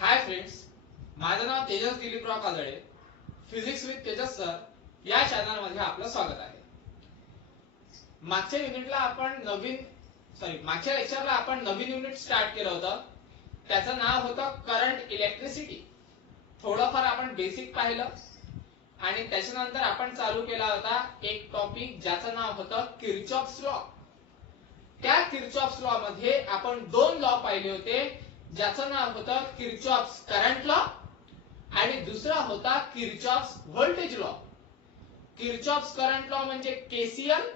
हाय friends, माझं नाव Tejas Dilipraao Kajale. Physics with Tejas sir या चॅनल मध्ये आपलं स्वागत आहे. मागच्या लेक्चरला आपण नवीन युनिट स्टार्ट केलं होतं. त्याचं नाव होतं करंट इलेक्ट्रिसिटी. थोडंफार आपण बेसिक पाहिलं आणि त्याच्यानंतर आपण चालू केला होता एक टॉपिक ज्याचं नाव होतं किर्चॉफ्स लॉ. त्या किर्चॉफ्स लॉ मध्ये आपण दोन लॉ पाहिले होते, ज्याचं नाव होतं किर्चॉफ्स करंट लॉ आणि दुसरा होता Kirchhoff's voltage law. Kirchhoff's current law म्हणजे केसीएल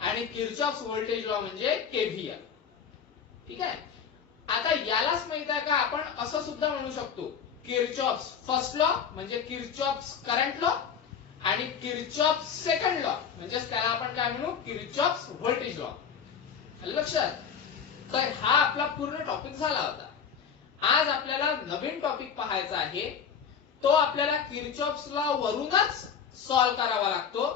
आणि किर्चॉफ्स व्होल्टेज लॉ म्हणजे केव्हीएल. ठीक आहे. आता यालाच माहित आहे का, आपण असं सुद्धा म्हणू शकतो किर्चॉफ्स फर्स्ट लॉ म्हणजे किर्चॉफ्स करंट लॉ आणि किर्चॉफ्स सेकंड लॉ म्हणजे त्याला आपण काय म्हणू, किर्चॉफ्स व्होल्टेज लॉ. लक्षात. तर हा आपला पूर्ण टॉपिक झाला होता. आज आपल्याला नवीन टॉपिक पाहायचा आहे. तो आपल्याला किर्चॉफ्स लॉ वरूनच सॉल्व्ह करावा लागतो,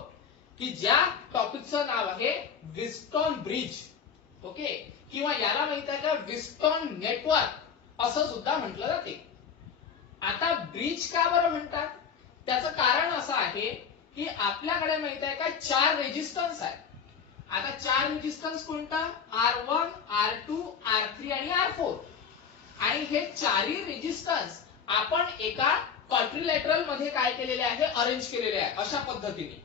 की ज्या टॉपिकचं नाव आहे व्हिस्टॉन ब्रिज. ओके, किंवा याला माहित आहे का व्हिस्टॉन नेटवर्क असं सुद्धा म्हटलं जाते. आता ब्रिज का बरं म्हणतात, त्याचं कारण असं आहे की आपल्याकडे माहित आहे का चार रेजिस्टन्स आहेत. आता चार रेजिस्टन्स कोणता, R1, R2, R3 आणि R4. आणि हे चारही रेजिस्टन्स आपण एका क्वाड्रिलॅटरल मध्ये काय केलेले आहे, अरेंज केलेले आहे अशा पद्धतीने.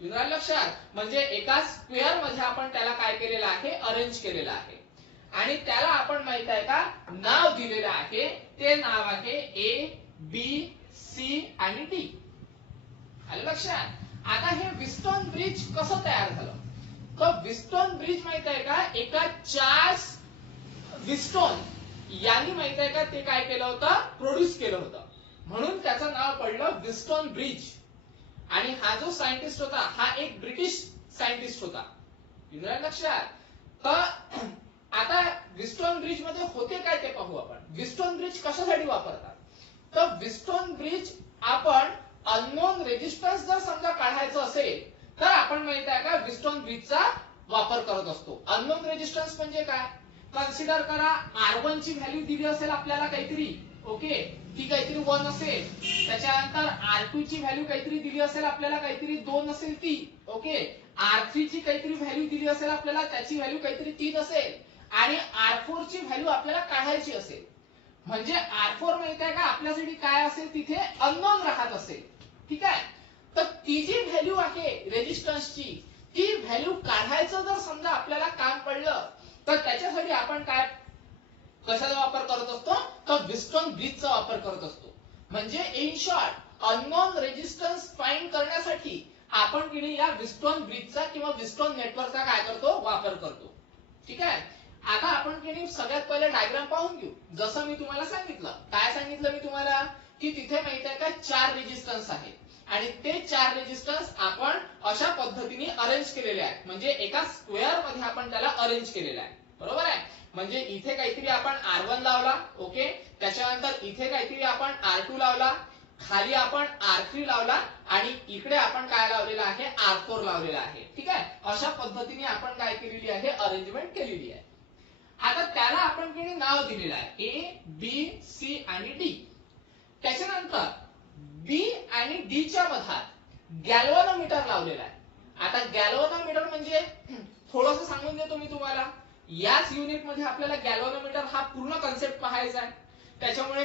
युनराल लक्षात. म्हणजे एका स्क्वेअर मध्ये आपण त्याला काय केलेलं आहे, अरेंज केलेलं आहे. आणि त्याला आपण माहित आहे का नाव दिलेलं आहे, ते नाव आहे A, B, C आणि D. आलं लक्षात. आता हे व्हिस्टॉन ब्रिज कसं तयार झालं, तर व्हिस्टॉन ब्रिज माहित आहे का एका चार्ल्स व्हिस्टॉन यांनी माहित आहे का ते काय केलं होतं, प्रोड्यूस केलं होतं. म्हणून त्याचं नाव पडलं व्हिस्टॉन ब्रिज. आणि हा जो सायंटिस्ट होता हा एक ब्रिटिश सायंटिस्ट होता. लक्षात. तर आता व्हिस्टॉन ब्रिज मध्ये होते काय ते पाहू आपण. व्हिस्टॉन ब्रिज कशासाठी वापरतात, तर व्हिस्टॉन ब्रिज आपण अननोन रेजिस्टन्स जर समजा काढायचं असेल तर आपण माहित आहे का व्हिस्टॉन ब्रिजचा वापर करत असतो. अननोन रेजिस्टन्स म्हणजे काय, कन्सिडर करा R1 ची व्हॅल्यू दिली असेल आपल्याला काहीतरी. ओके, ती काहीतरी 1 असेल. त्याच्यानंतर R2 ची व्हॅल्यू काहीतरी दिली असेल आपल्याला, काहीतरी 2 असेल ती. ओके, R3 ची काहीतरी व्हॅल्यू दिली असेल आपल्याला, त्याची व्हॅल्यू काहीतरी 3 असेल. आणि R4 ची व्हॅल्यू आपल्याला काढायची असेल. म्हणजे R4 माहित आहे का आपल्यासाठी काय असेल, तिथे अननोन राहत असेल. ठीक आहे. तर ती जी व्हॅल्यू आहे रेजिस्टन्सची, ती व्हॅल्यू काढायचं जर समजा आपल्याला काम पडलं तर त्याच्यासाठी आपण काय कशाचा वापर करत असतो, तर व्हिस्टॉन ब्रिजचा वापर करत असतो. म्हणजे in short unknown resistance find करण्यासाठी आपण किती या व्हिस्टॉन ब्रिजचा किंवा व्हिस्टॉन नेटवर्कचा काय करतो, वापर करतो. ठीक आहे. आता आपण किती सगळ्यात पहिले डायग्राम पाहून घेऊ. जसं मी तुम्हाला सांगितलं, काय सांगितलं मी तुम्हाला, की तिथे माहित आहे का चार रेजिस्टन्स आहेत आणि ते चार रेजिस्टन्स आपण अशा पद्धतीने अरेंज केलेले आहेत. म्हणजे एका स्क्वेअर मध्ये आपण त्याला अरेंज केलेलं आहे. बरोबर आहे. म्हणजे इथे काहीतरी आपण R1 लावला. ओके, त्याच्यानंतर इथे काहीतरी आपण R2 लावला, खाली आपण R3 लावला आणि इकडे आपण काय लावलेला आहे, R4 लावलेला आहे. ठीक आहे. अशा पद्धतीने आपण काय केलेली आहे, अरेंजमेंट केलेली आहे. आता त्याला आपण किती नाव दिलेलं आहे, A, B, C आणि D. त्याच्यानंतर B आणि D च्या मधात गॅल्व्हनोमीटर लावलेला आहे. आता गॅल्व्हनोमीटर म्हणजे थोडंसं सांगून देतो मी तुम्हाला. याच युनिट मध्ये आपल्याला गॅल्व्हनोमीटर हा पूर्ण कन्सेप्ट पाहायचा आहे. त्याच्यामुळे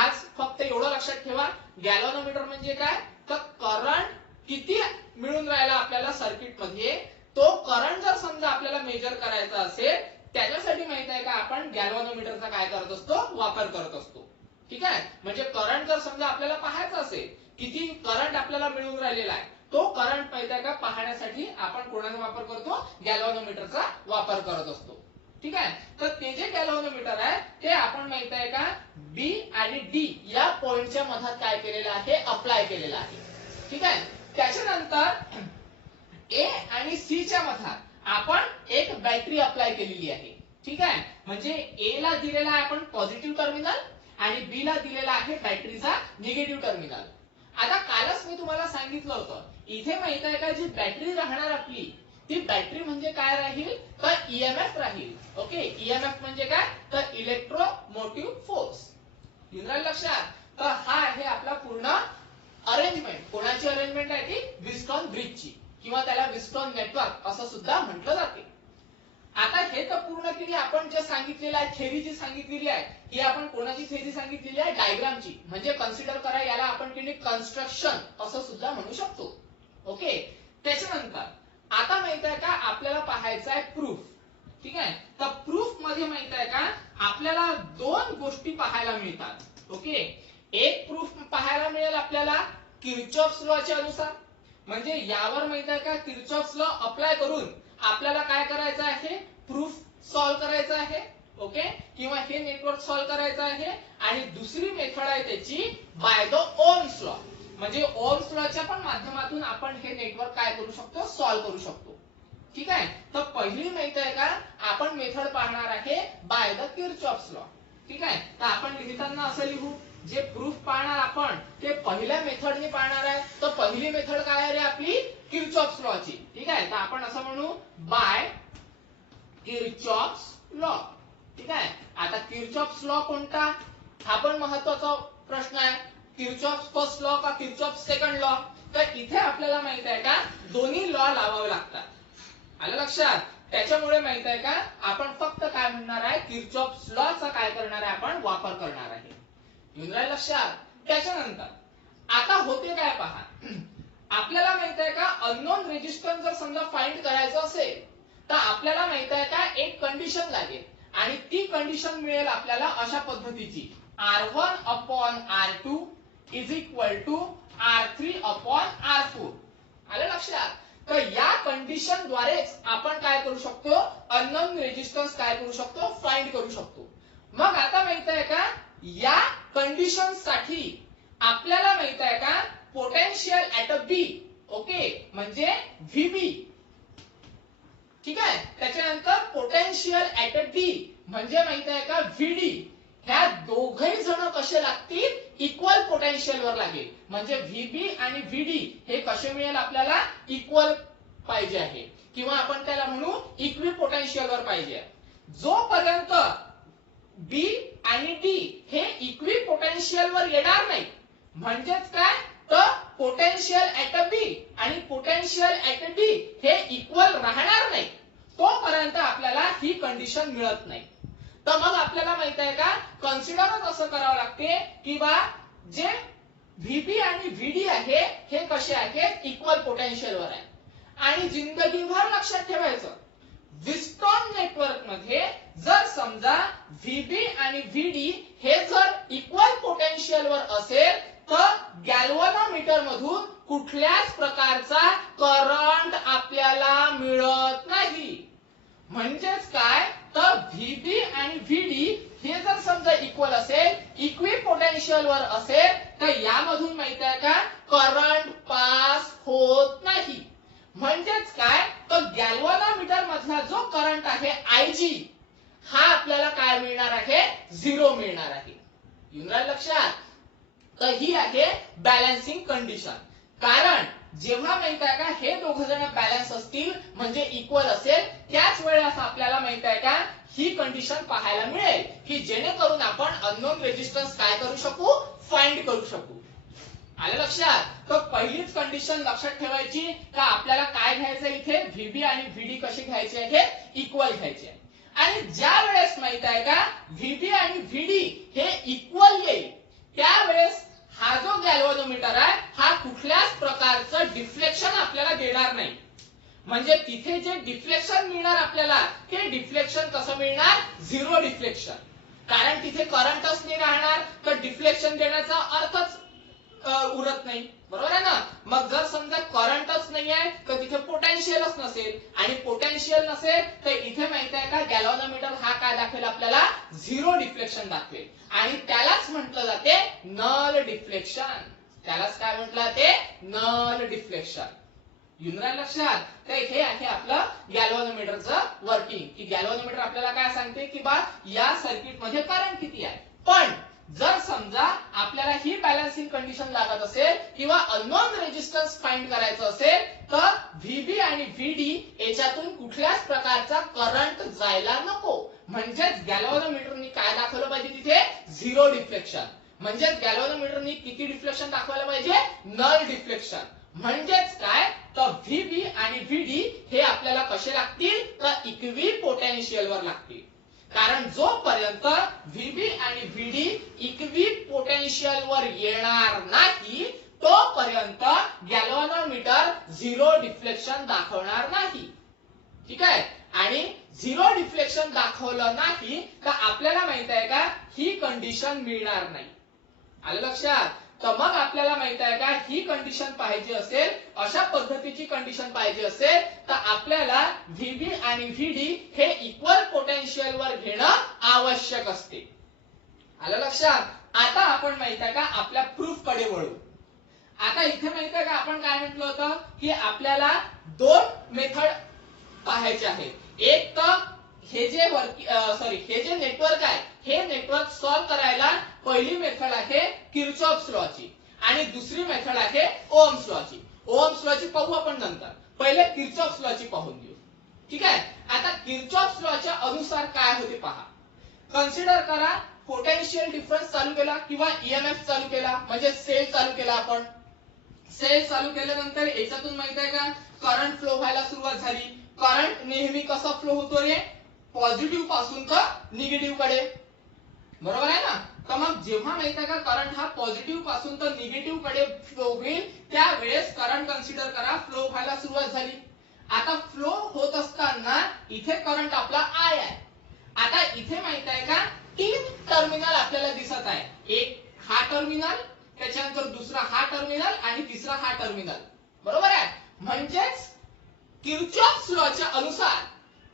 आज फक्त एवढं लक्षात ठेवा, गॅल्व्हनोमीटर म्हणजे काय, तर करंट किती मिळून राहिला आपल्याला सर्किट मध्ये, तो करंट जर समजा आपल्याला मेजर करायचा असेल त्याच्यासाठी माहित आहे का आपण गॅल्व्हनोमीटरचा काय करत असतो, वापर करत असतो. ठीक आहे. म्हणजे करंट जर समजा आपल्याला पाहायचं असेल, किती करंट आपल्याला मिळून राहिलेला आहे, तो करंट माहित आहे का पाहण्यासाठी आपण कोणाचा वापर करतो, गॅल्व्हनोमीटरचा वापर करत असतो. ठीक आहे. तर ते जे गॅल्व्हनोमीटर आहे ते आपण माहित आहे का B आणि D या पॉइंटच्या मधात काय केलेलं आहे, अप्लाय केलेलं आहे. ठीक आहे. त्याच्यानंतर A आणि C च्या मधात आपण एक बॅटरी अप्लाय केलेली आहे. ठीक आहे. म्हणजे A ला दिलेला आहे आपण पॉझिटिव्ह टर्मिनल आणि B ला दिलेला आहे बॅटरीचा निगेटिव्ह टर्मिनल. आता कालच मी तुम्हाला सांगितलं होतं, इथे माहित आहे का जी बॅटरी राहणार आपली, ती बॅटरी म्हणजे काय राहील, तर ईएमएफ राहील. ओके, ईएमएफ म्हणजे काय, तर इलेक्ट्रोमोटिव्ह फोर्स. लक्षात. तर हा आहे आपला पूर्ण अरेंजमेंट. कोणाची अरेंजमेंट आहे ती? व्हिस्टॉन ब्रिजची, किंवा त्याला व्हिस्टॉन नेटवर्क असं सुद्धा म्हटलं जाते. आता हे तर पूर्ण केली आपण जे सांगितलेलं आहे, थेरी जी सांगितलेली आहे, ही आपण कोणाची थेरी सांगितलेली आहे? डायग्रामची. म्हणजे कन्सिडर करा याला आपण केली कन्स्ट्रक्शन असं सुद्धा म्हणू शकतो. ओके. त्याच्यानंतर आता माहित आहे का आपल्याला पाहायचं आहे प्रूफ. ठीक आहे. तर प्रूफ मध्ये माहित आहे का आपल्याला दोन गोष्टी पाहायला मिळतात. ओके. एक प्रूफ पाहायला मिळेल आपल्याला किर्चॉफ्स लॉच्या अनुसार. म्हणजे यावर माहित आहे का किर्चॉफ्स लॉ अप्लाय करून आपल्याला काय करायचं आहे? प्रूफ सॉल्व्ह करायचं आहे. ओके. किंवा हे नेटवर्क सॉल्व्ह करायचं आहे. आणि दुसरी मेथड आहे त्याची बाय द ओम्स लॉ. म्हणजे ओम्स लॉच्या पण माध्यमातून आपण हे नेटवर्क काय करू शकतो? सॉल्व्ह करू शकतो. ठीक आहे. तर पहिली माहित आहे का आपण मेथड पाहणार आहे बाय द किर्चॉफ्स लॉ. ठीक आहे. तर आपण लिहिताना असं लिहू, जे प्रूफ पाहणार आपण ते पहिल्या मेथडने पाहणार आहे. तर पहिली मेथड काय आहे रे आपली? किर्चॉफ्स लॉची. ठीक आहे. तर आपण असं म्हणू बाय किर्चॉफ्स लॉ. ठीक आहे. आता किर्चॉफ्स लॉ कोणता? हा पण महत्वाचा प्रश्न आहे. किर्चॉफ्स फर्स्ट लॉ का किर्चॉफ्स सेकंड लॉ? तर इथे आपल्याला माहित आहे का दोन्ही लॉ लावावे लागतात. आलं लक्षात. त्याच्यामुळे माहित आहे का आपण फक्त काय म्हणणार आहे? किर्चॉफ्स लॉ चा काय करणार आहे? आपण वापर करणार आहे. युनराय लक्षात. त्याच्यानंतर आता होते काय पहा. आपल्याला माहित आहे का अननोन रेजिस्टन्स जर समजा फाइंड करायचं असेल तर आपल्याला माहित आहे का एक कंडिशन लागेल. आणि ती कंडिशन मिळेल आपल्याला अशा पद्धतीची R1 upon R2 is equal to R3 upon R4. आलं लक्षात. तर या कंडिशन द्वारेच आपण काय करू शकतो? अननोन रेजिस्टन्स काय करू शकतो? फाइंड करू शकतो. मग आता माहित आहे का या कंडिशन साठी आपल्याला माहित आहे का potential at a B. Okay. म्हणजे व्हीबी. ठीक आहे. त्याच्यानंतर पोटेन्शियल ऍट अ डी म्हणजे माहित आहे का व्हीडी. ह्या दोघही जण कसे लागतील? इक्वल पोटेन्शियल वर लागेल. म्हणजे व्हीबी आणि व्हीडी हे कसे मिळेल आपल्याला? इक्वल पाहिजे आहे, किंवा आपण त्याला म्हणू इक्वी पोटेन्शियल वर पाहिजे. जोपर्यंत बी आणि डी हे इक्वी पोटेन्शियल वर येणार नाही, म्हणजेच काय तर पोटेन्शियल ऍट अ बी आणि पोटेन्शियल ऍट अ डी हे इक्वल राहणार नाही, तोपर्यंत आपल्याला ही कंडिशन मिळत नाही. तर मग आपल्याला माहित आहे का कन्सिडरच असं करावं लागते की बा जे व्हीबी आणि व्हीडी आहे हे कसे आहेत? इक्वल पोटेन्शियल वर आहे. आणि जिंदगीभर लक्षात ठेवायचं व्हिस्टॉन नेटवर्क मध्ये जर समजा व्हीबी आणि व्हीडी हे जर इक्वल पोटेन्शियल वर असेल तर गॅल्व्हनोमीटर मधून कुठल्याच प्रकारचा करंट आपल्याला मिळत नाही. म्हणजेच काय तर व्हीबी आणि व्हीडी हे जर समजा इक्वल असेल, इक्वी पोटेन्शियल वर असेल तर यामधून माहित आहे का करंट पास होत नाही. म्हणजेच काय तर गॅल्व्हनोमीटर मधला जो करंट आहे आयजी हा आपल्याला काय मिळणार आहे? झिरो मिळणार आहे. युनराय लक्षात. तर ही आहे बॅलन्सिंग कंडिशन. कारण जेव्हा माहित आहे का हे दोघ जण बॅलन्स असतील म्हणजे इक्वल असेल त्याच वेळेस आपल्याला माहित आहे का ही कंडिशन पाहायला मिळेल की जेणेकरून आपण अननोन रेजिस्टन्स काय करू शकू? फाइंड करू शकू. आलं लक्षात. तर पहिलीच कंडिशन लक्षात ठेवायची का आपल्याला काय घ्यायचं इथे? व्हीबी आणि व्हीडी कसे घ्यायचे आहेत? इक्वल घ्यायचे. आणि ज्या वेळेस माहित आहे का व्हीबी आणि व्हीडी हे इक्वल येईल त्यावेळेस हा जो गॅल्व्हनोमीटर आहे हा कुठल्याच प्रकारचं डिफ्लेक्शन आपल्याला देणार नाही. म्हणजे तिथे जे डिफ्लेक्शन मिळणार आपल्याला ते डिफ्लेक्शन कसं मिळणार? Zero deflection. कारण तिथे करंटच नाही राहणार तर डिफ्लेक्शन देण्याचा अर्थच उरत नाही. बरोबर आहे ना. मग जर समजा करंटच नाही आहे तर तिथे पोटेन्शियलच नसेल आणि पोटेन्शियल नसेल तर इथे माहित आहे का गॅल्व्हनोमीटर हा काय दाखवेल आपल्याला? झिरो डिफ्लेक्शन दाखवेल. आणि त्यालाच म्हटलं जाते नल डिफ्लेक्शन. त्यालाच काय म्हटलं जाते? Null deflection. युनराय लक्षात. तर हे आहे आपलं गॅल्व्हनोमीटरचं वर्किंग की गॅल्व्हनोमीटर आपल्याला काय सांगते की बा या सर्किट मध्ये करंट किती आहे. पण जर समजा आपल्याला ही बॅलन्सिंग कंडिशन लागत असेल किंवा अननोन रेजिस्टन्स फाइंड करायचं असेल तर व्हीबी आणि व्हीडी याच्यातून कुठल्याच प्रकारचा करंट जायला नको. म्हणजेच गॅल्व्हनोमीटरनी काय दाखवलं पाहिजे तिथे? Zero deflection. म्हणजेच गॅल्व्हॅनोमीटरनी किती डिफ्लेक्शन दाखवायला पाहिजे? Null deflection. म्हणजेच काय तर व्हीबी आणि व्हीडी हे आपल्याला कसे लागतील तर इक्वी पोटेन्शियल वर लागतील. कारण जोपर्यंत व्हीबी आणि व्हीडी इक्वी पोटेन्शियल वर येणार नाही तोपर्यंत गॅल्व्हॅनोमीटर झिरो डिफ्लेक्शन दाखवणार नाही. ठीक आहे. आणि झिरो डिफ्लेक्शन दाखवलं नाही तर आपल्याला माहित आहे का ही कंडिशन मिळणार नाही. आलं लक्षात? तर मग आपल्याला माहित आहे का ही कंडिशन पाहिजे असेल, अशा पद्धतीची कंडिशन पाहिजे असेल तर आपल्याला व्हीबी आणि व्हीडी हे इक्वल पोटेन्शियल वर घेणं आवश्यक असते. आलं लक्षात? आता आपण माहित आहे का आपल्या प्रूफ कडे वळू. आता इथे माहित आहे का आपण काय म्हटलं होतं की आपल्याला दोन मेथड पाहायचे आहेत. एक तर हे जे नेटवर्क आहे हे नेटवर्क सॉल्व्ह करायला पहिली मेथड आहे किर्चॉफ्स लॉची आणि दुसरी मेथड आहे ओहम्स लॉची. ओहम्स लॉची पाहू आपण नंतर, पहिले किर्चॉफ्स लॉची पाहून घेऊ. ठीक आहे. आता किर्चॉफ्स लॉच्या अनुसार काय होते पहा. कन्सिडर करा पोटेन्शियल डिफरन्स चालू केला किंवा ईएमएफ चालू केला म्हणजे सेल चालू केला. आपण सेल चालू केल्यानंतर याच्यातून माहित आहे का करंट फ्लो व्हायला सुरुवात झाली. करंट नेहमी कसा फ्लो होतो रे? पॉझिटिव्ह पासून तर निगेटिव्ह कडे. बरोबर आहे ना? तर मग जेव्हा माहित आहे का करंट हा पॉझिटिव्ह पासून तर निगेटिव्ह कडे फ्लो होईल त्यावेळेस करंट कन्सिडर करा फ्लो व्हायला सुरुवात झाली. आता फ्लो होत असताना इथे करंट आपला आय आहे. आता इथे माहित आहे का तीन टर्मिनल आपल्याला दिसत आहे. एक हा टर्मिनल, त्याच्यानंतर दुसरा हा टर्मिनल आणि तिसरा हा टर्मिनल. बरोबर आहे? म्हणजेच किर्चॉफ्स लॉच्या अनुसार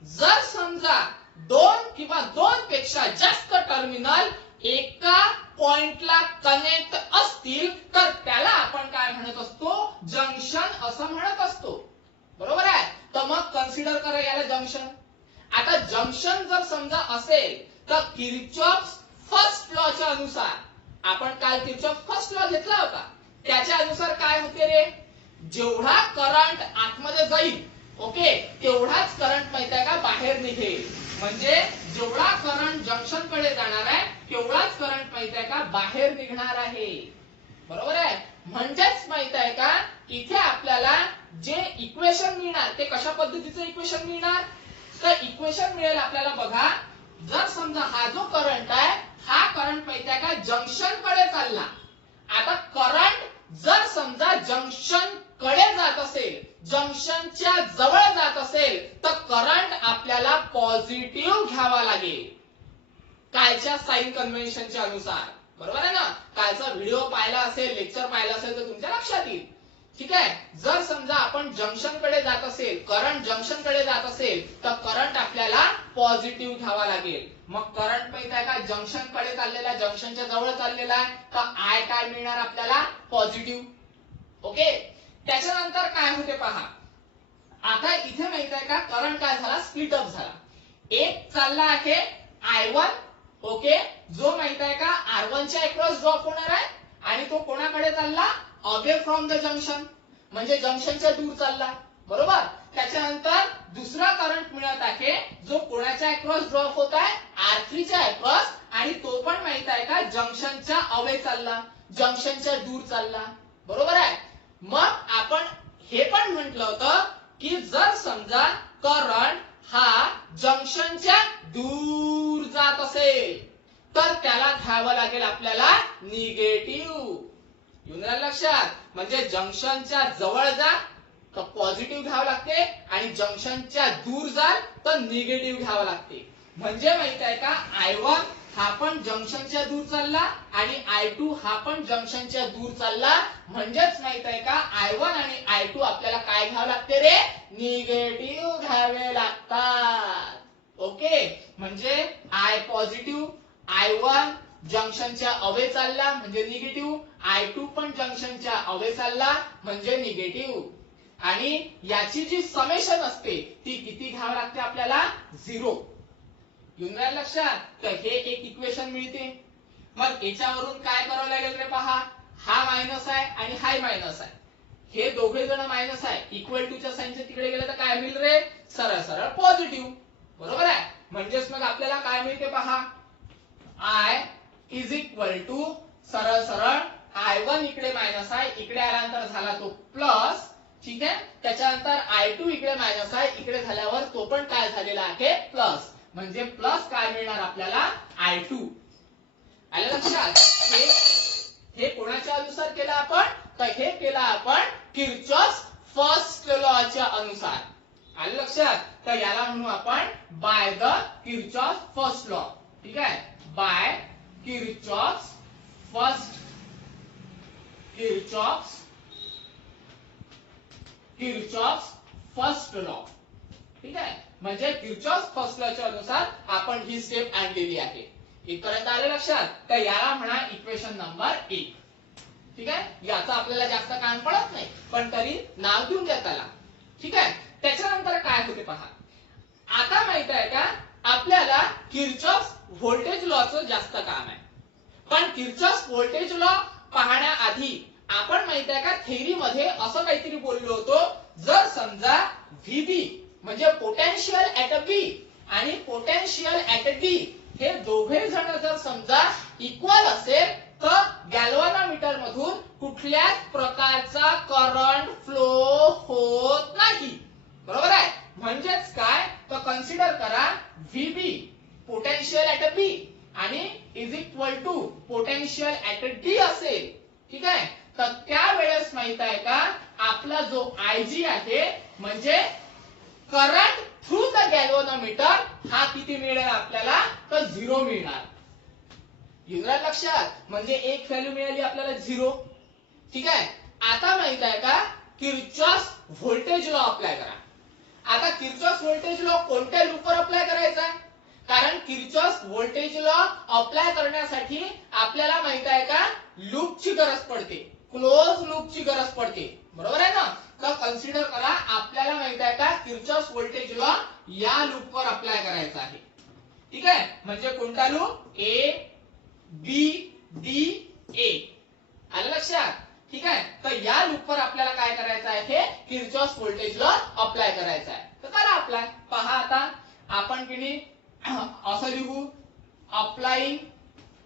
जर समजा दोन किंवा दोन पेक्षा जास्त टर्मिनल एका पॉइंटला कनेक्ट असतील तर त्याला आपण काय म्हणत असतो? जंक्शन असं म्हणत असतो. बरोबर आहे? तर मग कन्सिडर करा याला जंक्शन. आता जंक्शन जर समजा असेल तर किर्चॉफ्स फर्स्ट लॉच्या अनुसार, आपण काल किर्चॉफ फर्स्ट लॉ घेतला होता त्याच्या अनुसार काय होते रे? जेवढा करंट आतमध्ये जाईल ओके तेवढाच करंट माहित आहे का बाहेर निघेल. म्हणजे जेवढा करंट जंक्शन कडे जाणार आहे तेवढाच करंट माहित आहे का बाहेर निघणार आहे. बरोबर आहे? म्हणजेच माहित आहे का इथे आपल्याला जे इक्वेशन मिळणार ते कशा पद्धतीचं इक्वेशन मिळणार? तर इक्वेशन मिळेल आपल्याला बघा. जर समजा हा जो करंट आहे हा करंट माहित आहे का जंक्शन कडे चालला. आता करंट जर समजा जंक्शन कडे जात असेल, जंक्शनच्या जवळ जात असेल तर करंट आपल्याला पॉझिटिव्ह घ्यावा लागेल कालच्या साइन कन्व्हेन्शनच्या अनुसार. बरोबर आहे ना? कालचा व्हिडिओ पाहिला असेल, लेक्चर पाहिला असेल तर तुमच्या लक्षात येईल. ठीक आहे. जर समजा आपण जंक्शन कडे जात असेल, करंट जंक्शन कडे जात असेल तर करंट आपल्याला पॉझिटिव्ह घ्यावा लागेल. मग करंट माहित आहे का जंक्शन कडे चाललेला, जंक्शनच्या जवळ चाललेला आहे तर आय काय मिळणार आपल्याला? पॉझिटिव्ह. ओके. त्याच्यानंतर काय होते पहा. आता इथे माहित आहे का करंट काय झाला? स्प्लिट अप झाला. एक चालला आहे I1 ओके जो माहित आहे का R1 च्या अक्रॉस ड्रॉप होणार आहे आणि तो कोणाकडे चालला? अवे फ्रॉम द जंक्शन म्हणजे जंक्शनच्या दूर चालला. बरोबर? त्याच्यानंतर दुसरा करंट मिळत आहे जो कोणाच्या अक्रॉस ड्रॉप होत आहे? R3 च्या अक्रॉस आणि तो पण माहित आहे का जंक्शनच्या अवे चालला, जंक्शनच्या दूर चालला. बरोबर आहे? मग आपण हे पण म्हटलं होतं की जर समजा करंट हा जंक्शनच्या दूर जात असेल तर त्याला घ्यावं लागेल आपल्याला निगेटिव्ह. येऊन राहिलं लक्षात? म्हणजे जंक्शनच्या जवळ जा तर पॉझिटिव्ह घ्यावं लागते आणि जंक्शनच्या दूर जाल तर निगेटिव्ह घ्यावं लागते. म्हणजे माहित आहे का I1 हा पण जंक्शनच्या दूर चालला आणि I2 हा पण जंक्शनच्या दूर चालला. म्हणजेच माहित आहे का I1 आणि I2 आपल्याला काय घ्यावं लागते रे? निगेटिव्ह घ्यावे लागतात. ओके. म्हणजे I पॉझिटिव्ह, I1 जंक्शनच्या अवे चालला म्हणजे निगेटिव्ह, I2 पण जंक्शनच्या अवे चालला म्हणजे निगेटिव्ह. आणि याची जी समेशन असते ती किती घ्यावी लागते आपल्याला? 0. येऊन राहिलं लक्षात? तर हे एक इक्वेशन मिळते. मग याच्यावरून काय करावं लागेल रे पहा. हा मायनस आहे आणि हा मायनस आहे. हे दोघे जण मायनस आहे. इक्वल टू च्या साइनच्या तिकडे गेलं तर काय होईल रे? सरळ सरळ पॉझिटिव्ह. बरोबर आहे? म्हणजेच मग आपल्याला काय मिळते पहा. I इज इक्वल टू सरळ सरळ I1 इकडे मायनस आहे, इकडे आल्यानंतर झाला तो प्लस, ठीक आहे. त्याच्यानंतर I2 इकडे मायनस आहे, इकडे झाल्यावर तो पण काय झालेला आहे प्लस, म्हणजे प्लस काय मिळणार आपल्याला I2. आलं लक्षात. हे कोणाच्या अनुसार केलं आपण, तर हे केलं आपण किर्चॉफ फर्स्ट लॉच्या अनुसार. आलं लक्षात. तर याला म्हणू आपण by the Kirchhoff first law. ठीक आहे, बाय किर्चॉफ फर्स्ट लॉ. ठीक आहे, म्हणजे किर्चॉफ फर्स्ट लॉच्या अनुसार आपण ही स्टेप आणलेली आहे. इथपर्यंत आले लक्षात. तर याला म्हणा इक्वेशन नंबर 1. ठीक आहे, याचा आपल्याला जास्त काम पडत नाही, पण तरी नाव देऊन द्या त्याला. ठीक आहे. त्याच्यानंतर काय होते पहा. आता माहित आहे का आपल्याला किर्चॉफ व्होल्टेज लॉचं जास्त काम आहे. पण किर्चॉफ व्होल्टेज लॉ पाहण्याआधी आपण माहित आहे का थेअरी मध्ये असं काहीतरी बोललो होतो, जर समजा व्हीबी म्हणजे पोटेन्शियल ऍट अ बी आणि पोटेन्शियल ऍट अ डी हे दोघे जण जर समजा इक्वल असेल तर गॅल्व्हॅनोमीटर मधून कुठल्याच प्रकारचा करंट फ्लो होत नाही. बरोबर आहे. म्हणजेच काय, तर कन्सिडर करा VB potential at a B आणि is equal to potential at a D असेल. ठीक आहे, तर त्यावेळेस माहित आहे का आपला जो आयजी आहे म्हणजे करंट थ्रू द गॅल्व्हॅनोमीटर हा किती मिळेल आपल्याला, तर 0 मिळणार. युनिट लक्षात. म्हणजे एक व्हॅल्यू मिळाली आपल्याला 0. ठीक आहे. आता माहित आहे का किर्चॉफ व्होल्टेज लॉ अप्लाय करा. आता किर्चॉफ व्होल्टेज लॉ कोणत्या लूपवर अप्लाय करायचा आहे, कारण किर्चॉफ व्होल्टेज लॉ अप्लाय करण्यासाठी आपल्याला माहित आहे का लूपची गरज पडते, क्लोज लूपची गरज पडते. बरोबर आहे ना. तर कन्सिडर करा आपल्याला माहित आहे का किर्चॉफ व्होल्टेज लॉ या लूपवर अप्लाय करायचा आहे. ठीक आहे, म्हणजे कोणता loop, A B D A. आलं लक्षात. ठीक आहे, तर या लूपवर आपल्याला काय करायचं आहे, किर्चॉफ व्होल्टेज लॉ अप्लाय करायचा आहे. तर करा अप्लाय. पहा आता आपण किणी असं लिहू अप्लाइंग.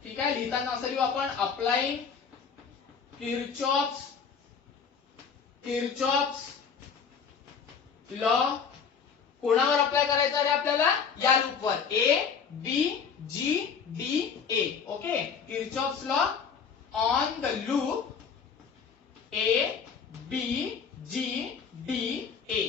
ठीक आहे, लिहिताना असं लिहू आपण अप्लाइंग किर्चॉफ लॉ. कोणावर अप्लाय करायचा रे आपल्याला, या लूपवर A B G D A. Okay, Kirchhoff law on the loop A B G D A.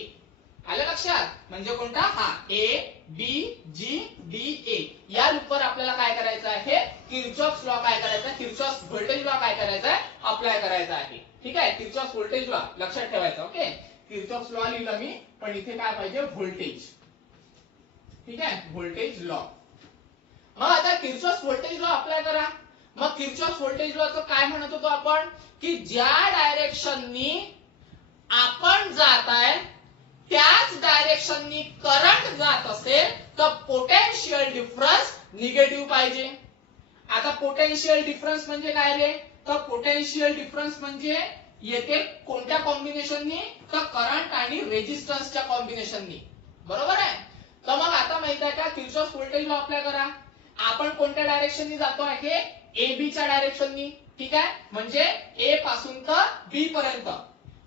आलं लक्षात. म्हणजे कोणता, हा ए बी जी डी ए. या लूपवर आपल्याला काय करायचं आहे, किर्चॉफ लॉ काय करायचा, किर्चॉफ व्होल्टेज लॉ काय करायचा आहे, अप्लाय करायचा आहे. ठीक आहे, किर्चॉफ व्होल्टेज लॉ लक्षात ठेवायचा. ओके, किर्चॉफ लॉ लिहिला मी, पण इथे काय पाहिजे, व्होल्टेज. ठीक आहे, व्होल्टेज लॉ. मग आता किर्चॉफ व्होल्टेज लॉ अप्लाय करा. मग किर्चॉफ व्होल्टेज लॉ काय म्हणत होतो आपण, की ज्या डायरेक्शननी आपण जात आहे त्याच डायरेक्शननी करंट जात असेल तर पोटेन्शियल डिफरन्स निगेटिव्ह पाहिजे. आता पोटेन्शियल डिफरन्स म्हणजे काय रे, तर पोटेन्शियल डिफरन्स म्हणजे येथे कोणत्या कॉम्बिनेशननी, तर करंट आणि रेजिस्टन्सच्या कॉम्बिनेशननी. बरोबर आहे. तर मग आता माहित आहे का किर्चॉफ व्होल्टेज लॉ अप्लाय करा. आपण कोणत्या डायरेक्शननी जातो आहे, ए बी च्या डायरेक्शननी. ठीक आहे, म्हणजे ए पासून तर बी पर्यंत.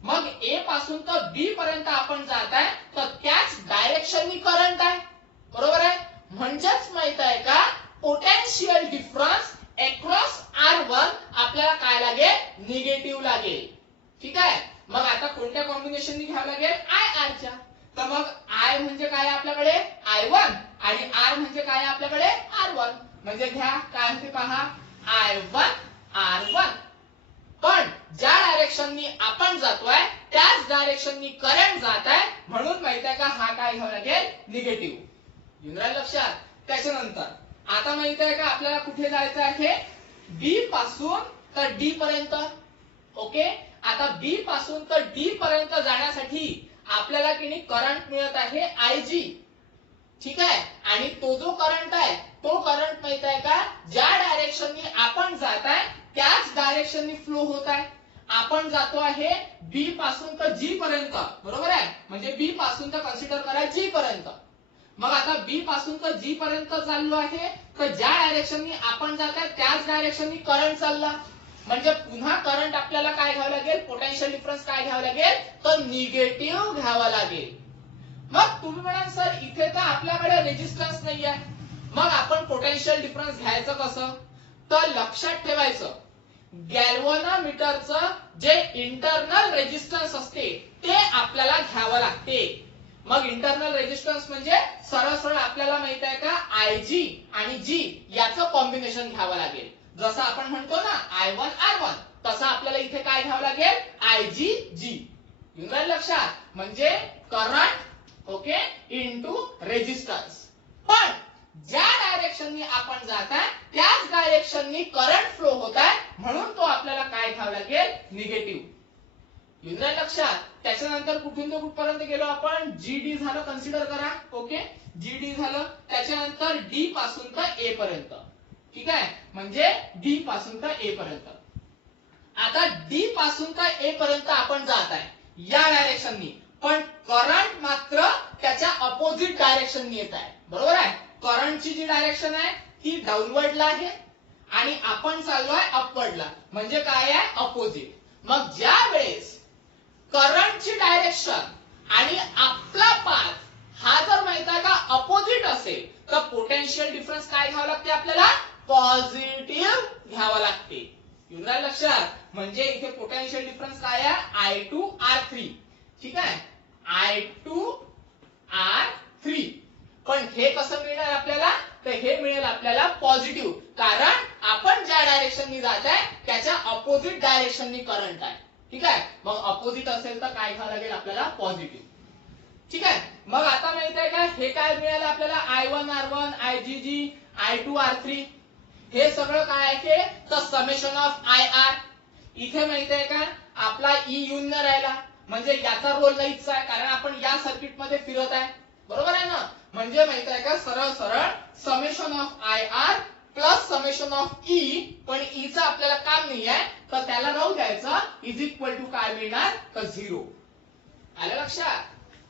मग ए पासून तर बी पर्यंत आपण जात आहे तर त्याच डायरेक्शननी करंट आहे. बरोबर आहे. म्हणजेच माहित आहे का पोटेन्शियल डिफरन्स अक्रॉस R1 आपल्याला काय लागेल, निगेटिव्ह लागेल. ठीक आहे. मग आता कोणत्या कॉम्बिनेशननी घ्यावं लागेल, आय आर च्या. तर मग आय म्हणजे काय आपल्याकडे I1 आणि आर म्हणजे काय आपल्याकडे R1. म्हणजे घ्या काय होते पहा, I1 R1. पण ज्या डायरेक्शननी आपण जातोय त्याच डायरेक्शननी करंट जात आहे, म्हणून माहित आहे का हा काय घ्यावा लागेल, निगेटिव्ह. युनिट लक्षात. त्याच्यानंतर आता माहित आहे का आपल्याला कुठे जायचं आहे, बी पासून तर डी पर्यंत. ओके, आता बी पासून तर डी पर्यंत जाण्यासाठी आपल्याला किती करंट मिळत आहे, आयजी. ठीक आहे, आणि तो जो करंट आहे तो करंट माहित आहे का ज्या डायरेक्शननी आपण जात आहे त्याच डायरेक्शननी फ्लो होत आहे. आपण जातो आहे बी पासून तर जी पर्यंत. बरोबर आहे. म्हणजे बी पासून तर कन्सिडर करा जी पर्यंत. मग आता बी पासून तर जी पर्यंत चाललो आहे तर ज्या डायरेक्शननी आपण जात आहे त्याच डायरेक्शननी करंट चालला. म्हणजे पुन्हा करंट आपल्याला काय घ्यावं लागेल, पोटेन्शियल डिफरन्स काय घ्यावं लागेल, तर निगेटिव्ह घ्यावा लागेल. मग तुम्ही म्हणाल सर इथे तर आपल्याकडे रेजिस्टन्स नाहीये, मग आपण पोटेन्शियल डिफरन्स घ्यायचं कसं, तर लक्षात ठेवायचं गॅल्व्हनोमीटरचं जे इंटरनल रेजिस्टन्स असते ते आपल्याला घ्यावं लागते. मग इंटरनल रेजिस्टन्स म्हणजे सरळ सरळ आपल्याला माहित आहे का, Ig आणि G याचं कॉम्बिनेशन घ्यावं लागेल. जसं आपण म्हणतो ना I1 R1, तसं आपल्याला इथे काय घ्यावं लागेल, Ig G. येऊन राहिलं लक्षात, म्हणजे करंट ओके इनटू रेजिस्टन्स. पण ज्या डायरेक्शननी आपण जात आहे त्याच डायरेक्शननी करंट फ्लो होत आहे, म्हणून तो आपल्याला काय घ्यावा लागेल, निगेटिव्ह. येऊन राहिलं लक्षात. त्याच्यानंतर कुठून ते कुठपर्यंत गेलो आपण, GD झालं कन्सिडर करा. ओके GD झालं, त्याच्यानंतर D पासून तर A पर्यंत. ठीक आहे, म्हणजे D पासून तर A पर्यंत. आता D पासून तर A पर्यंत आपण जात आहे या डायरेक्शननी, पण करंट मात्र त्याच्या अपोजिट डायरेक्शननी येत आहे. बरोबर आहे, करंटची जी डायरेक्शन आहे ती डाऊनवर्डला आहे आणि आपण चाललोय अपवर्डला, म्हणजे काय आहे, अपोजिट. मग ज्या वेळेस करंटची डायरेक्शन आणि आपला पाथ हा जर माहित आहे का अपोजिट असेल, तर पोटेन्शियल डिफरन्स काय घ्यावं लागते आपल्याला, पॉझिटिव्ह घ्यावं लागते. येऊन राहिलं लक्षात. म्हणजे इथे पोटेन्शियल डिफरन्स काय आहे, I2 R3. ठीक आहे, I2 R3. पण हे कसं मिळणार आपल्याला, तर हे मिळेल आपल्याला पॉझिटिव्ह, कारण आपण ज्या डायरेक्शननी जात आहे त्याच्या अपोजिट डायरेक्शननी करंट आहे. ठीक आहे, मग अपोजिट असेल तर काय घ्यावं लागेल आपल्याला, पॉझिटिव्ह. ठीक आहे, मग आता माहित आहे का हे काय मिळालं आपल्याला, I1 R1 Igg I2 R3. हे सगळं काय आहे, तर समेशन ऑफ IR. इथे माहित आहे का आपला E येऊन न राहिला, म्हणजे याचा रोल नाहीच आहे, कारण आपण या सर्किट मध्ये फिरत आहे. बरोबर आहे ना, म्हणजे माहित आहे का सरळ सरळ summation of IR plus summation of E, पण E चं आपल्याला काम नाही आहे तर त्याला राहू द्यायचं, इज इक्वल टू काय मिळणार, तर 0. आलं लक्षात.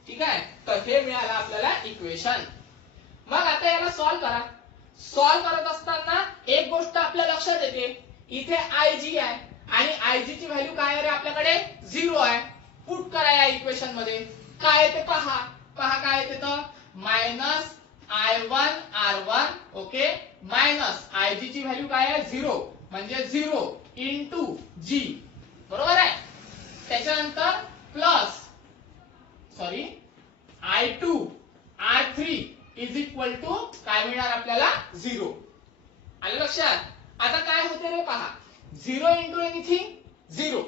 ठीक आहे, तर हे मिळालं आपल्याला इक्वेशन. मग आता याला सॉल्व करा. सॉल्व करत असताना एक गोष्ट आपल्या लक्षात येते, इथे Ig आहे आणि Ig ची व्हॅल्यू काय आहे रे आपल्याकडे, 0 आहे. पुट करा या इक्वेशन मध्ये, काय येते पहा. पहा काय येते, तर minus I1 R1 okay minus Ig ची व्हॅल्यू काय आहे, 0, म्हणजे 0 इंटू G. बरोबर आहे. त्याच्यानंतर plus sorry I2 R3 is equal to काय मिळणार आपल्याला, 0. आलं लक्षात. आता काय होते रे पहा, 0 इंटू एनिथिंग 0.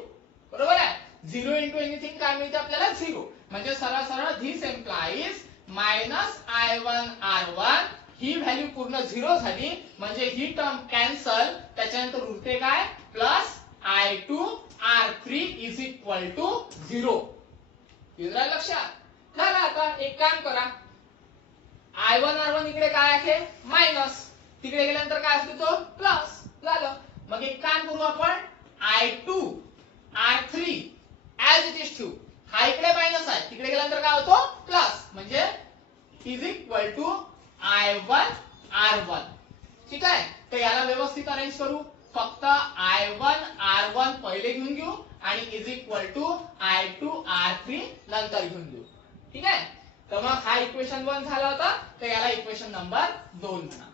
बरोबर आहे, 0 इंटू एनिथिंग काय मिळते आपल्याला, 0. म्हणजे सरळ सरळ this implies minus I1 R1 ही व्हॅल्यू पूर्ण 0 झाली, म्हणजे ही टर्म कॅन्सल. त्याच्यानंतर उरते काय, plus I2 R3 is equal to 0. युजरा लक्षात झालं. आता एक काम करा, I1 R1 इकडे काय आहे, मायनस, तिकडे गेल्यानंतर काय असतो तो प्लस. झालं. मग एक काम करू आपण, I2 R3 as it is ठेवू. हा इकडे मायनस आहे, तिकडे गेल्यानंतर काय होतो प्लस, म्हणजे is equal to I1 R1. ठीक आहे, तर याला व्यवस्थित अरेंज करू. फक्त I1 R1 पहिले घेऊन घेऊ आणि is equal to I2 R3 नंतर घेऊन घेऊ. ठीक आहे, तर मग हा इक्वेशन 1 झाला होता, तर याला इक्वेशन नंबर 2 म्हणा.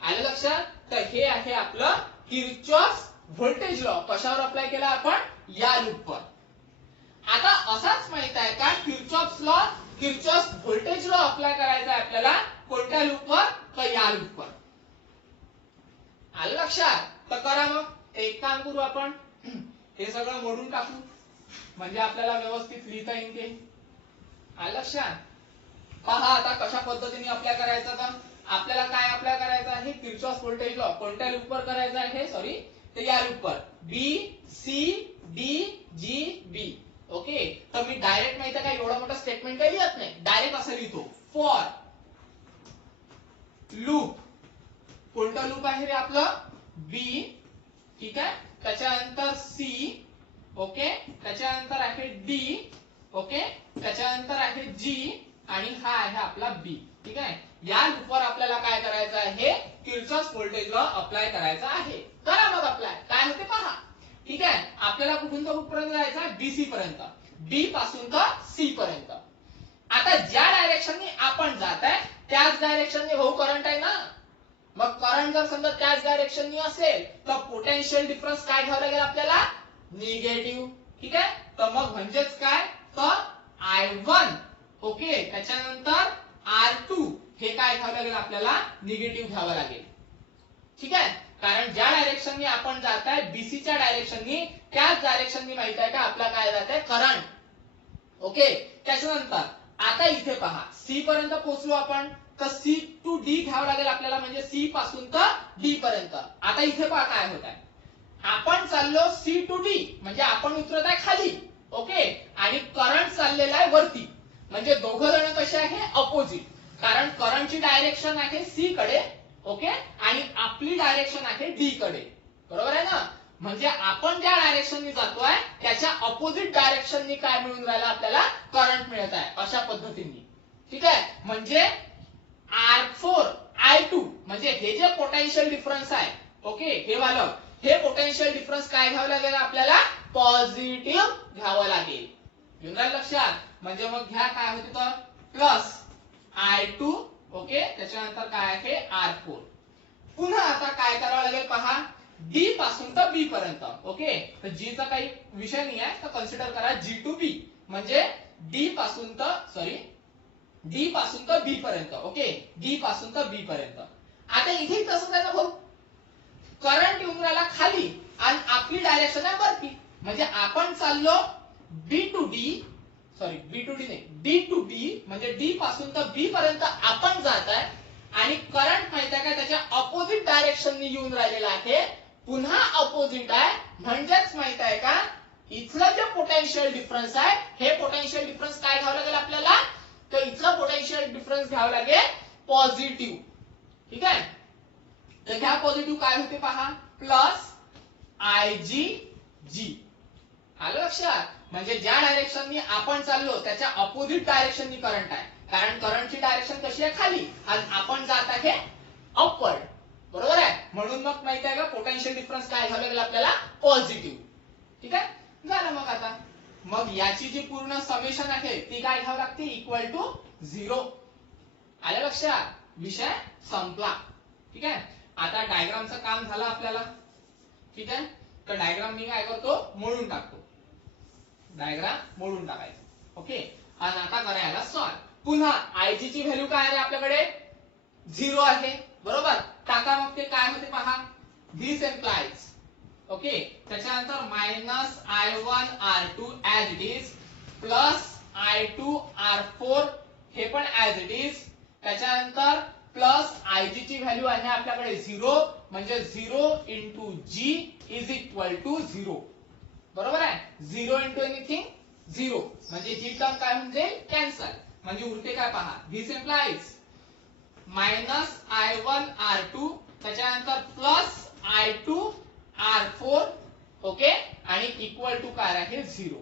आलं लक्षात. तर हे आहे आपलं किर्चॉफ व्होल्टेज लॉ. कशावर अप्लाय केला आपण, या लूपवर. आता असाच माहित आहे का Kirchhoff law, Kirchhoff voltage law apply करायचा आहे आपल्याला कोणत्या लूपवर, तर या लूपवर. आलं लक्षात. तर करा मग एक काम करू आपण, हे सगळं मोडून टाकू, म्हणजे आपल्याला व्यवस्थित लिहिता येईल ते. आलं लक्षात. पहा आता कशा पद्धतीने अप्लाय करायचं, तर आपल्याला काय अप्लाय करायचं आहे, किर्चॉफ व्होल्टेज लॉ कोणत्या लूपवर करायचा आहे, सॉरी तर या लूपवर, B C D G B. Okay, तर मी डायरेक्ट माहिती आहे का एवढा मोठा स्टेटमेंट काही लिहत नाही, डायरेक्ट असं लिहितो, फॉर लूप. कोणता लूप आहे रे आपलं, बी. ठीक आहे, त्याच्यानंतर सी. ओके, त्याच्यानंतर आहे डी. ओके, त्याच्यानंतर आहे जी आणि हा आहे आपला बी. ठीक आहे, या लूपवर आपल्याला काय करायचं आहे, किर्चॉफ व्होल्टेज लॉ अप्लाय करायचा आहे. करा मग अप्लाय, काय होते पहा. ठीक आहे, आपल्याला कुठून तर कुठपर्यंत जायचं, बीसी पर्यंत, बी पासून तर सी पर्यंत. आता ज्या डायरेक्शनने आपण जात आहे त्याच डायरेक्शनने भाऊ करंट आहे ना. मग करंट जर समजा त्याच डायरेक्शनने असेल तर पोटेन्शियल डिफरन्स काय घ्यावं लागेल आपल्याला, निगेटिव्ह. ठीक आहे, तर मग म्हणजेच काय, तर I1 ओके, त्याच्यानंतर R2 हे काय घ्यावं लागेल आपल्याला, निगेटिव्ह घ्यावं लागेल. ठीक आहे, कारण ज्या डायरेक्शनने आपण जात आहे बीसीच्या डायरेक्शननी, त्याच डायरेक्शननी माहित आहे का आपला काय जात आहे, करंट. ओके, त्याच्यानंतर आता इथे पहा, सी पर्यंत पोहोचलो आपण, तर सी टू डी घ्यावं लागेल आपल्याला, म्हणजे सी पासून तर डी पर्यंत. आता इथे पहा काय होत आहे, आपण चाललो सी टू डी, म्हणजे आपण उतरत आहे खाली. ओके, आणि करंट चाललेला आहे वरती, म्हणजे दोघं जण कसे आहे, अपोजिट. कारण करंटची डायरेक्शन आहे सी कडे. ओके, आणि आपली डायरेक्शन आहे डी कडे. बरोबर आहे ना. म्हणजे आपण ज्या डायरेक्शननी जातोय त्याच्या अपोजिट डायरेक्शननी काय मिळून राहिला आपल्याला, करंट मिळत आहे, अशा पद्धतीने. ठीक आहे, म्हणजे R4 I2 म्हणजे हे जे पोटेन्शियल डिफरन्स आहे, ओके, हे वालं, हे पोटेन्शियल डिफरन्स काय घ्यावं लागेल आपल्याला, पॉझिटिव्ह घ्यावं लागेल. येऊन राहिलं लक्षात. म्हणजे मग घ्या काय होते तर प्लस I2. ओके, त्याच्यानंतर काय आहे R4. पुन्हा आता काय करावं लागेल पहा, डी पासून तर बी पर्यंत. ओके, तर जी चा काही विषय नाही आहे, तर कन्सिडर करा जी टू बी, म्हणजे डी पासून तर बी पर्यंत. ओके, डी पासून तर बी पर्यंत. आता इथे कसं आहे ना भाऊ, करंट येऊन राहिला खाली आणि आपली डायरेक्शन आहे वरती, म्हणजे आपण चाललो बी टू डी नाही, डी टू बी, म्हणजे डी पासून तर बी पर्यंत आपण जात आहे, आणि करंट माहित आहे का त्याच्या अपोजिट डायरेक्शननी येऊन राहिलेला आहे, पुन्हा अपोजिट आहे. म्हणजेच माहित आहे का, इथलं जे पोटेन्शियल डिफरन्स आहे, हे पोटेन्शियल डिफरन्स काय घ्यावं लागेल आपल्याला, तर इथलं पोटेन्शियल डिफरन्स घ्यावं लागेल पॉझिटिव्ह. ठीक आहे, तर घ्या पॉझिटिव्ह, काय होते पहा, प्लस IG. आलं लक्षात. म्हणजे ज्या डायरेक्शननी आपण चाललो त्याच्या अपोजिट डायरेक्शननी करंट आहे, कारण करंटची डायरेक्शन कशी आहे, खाली, आणि आपण जात आहे अपवर्ड. बरोबर आहे, म्हणून मग माहिती आहे का पोटेन्शियल डिफरन्स काय घ्यावं लागेल आपल्याला, पॉझिटिव्ह. ठीक आहे, झालं. मग आता मग याची जी पूर्ण समेशन आहे ती काय घ्यावं लागते, इक्वल टू 0. आलं लक्षात, विषय संपला. ठीक आहे, आता डायग्रामचं काम झालं आपल्याला. ठीक आहे, तर डायग्राम मी काय करतो, मोडून टाकतो. डायग्राम मोडून टाकायचं. ओके, आणि आता करायला सॉल्व. पुन्हा आयजी ची व्हॅल्यू काय आहे आपल्याकडे, 0 आहे. बरोबर, टाका. मग ते काय होते पहा, दिस एम्प्लाइज. ओके, त्याच्यानंतर minus I1 R2 as it is, plus I2 R4 हे पण ऍज इट इज. त्याच्यानंतर प्लस आयजी ची व्हॅल्यू आहे आपल्याकडे 0, म्हणजे 0 into G is equal to 0. बरोबर आहे, 0 इंटू एनिथिंग 0, म्हणजे ही टर्म काय होऊन जाईल, कॅन्सल. म्हणजे उरते काय पहा, this employees minus I1 R2, त्याच्यानंतर प्लस I2 R4. ओके, आणि इक्वल टू काय आहे 0.